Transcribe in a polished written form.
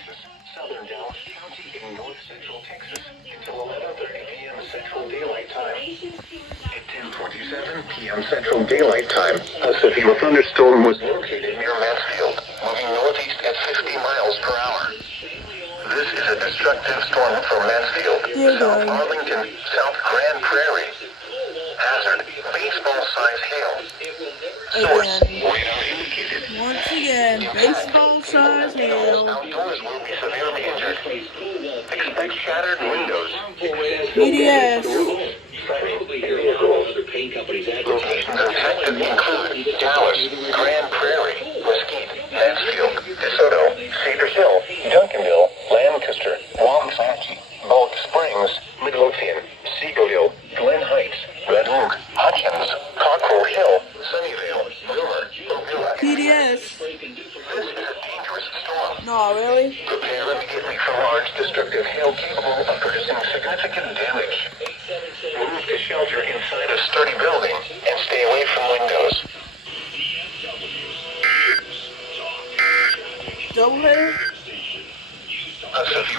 Texas, southern Dallas County in north central Texas until 11:30 p.m. Central Daylight Time. At 10:47 p.m. Central Daylight Time, a severe thunderstorm was located near Mansfield, moving northeast at 50 miles per hour. This is a destructive storm for Mansfield, South Arlington, South Grand Prairie. Hazard, baseball-size hail. Source, radar indicated. Once again, baseball-size hail. Outdoors will be severely injured. Expect shattered windows. PDS. Locations affected include Dallas, Grand Prairie, Mesquite, Mansfield, DeSoto, Cedar Hill, Duncanville, Lancaster, Waxahachie, Bulk Springs, Midlothian, Seagull, Glen Heights, Red Oak, Hutchins, Cockrell Hill, Sunnyvale, Brewer, Mobile. PDS. This is a dangerous storm. No, really? Prepare immediately for large destructive hail capable of producing significant damage. Move to shelter inside a sturdy building and stay away from windows. Doubleheader?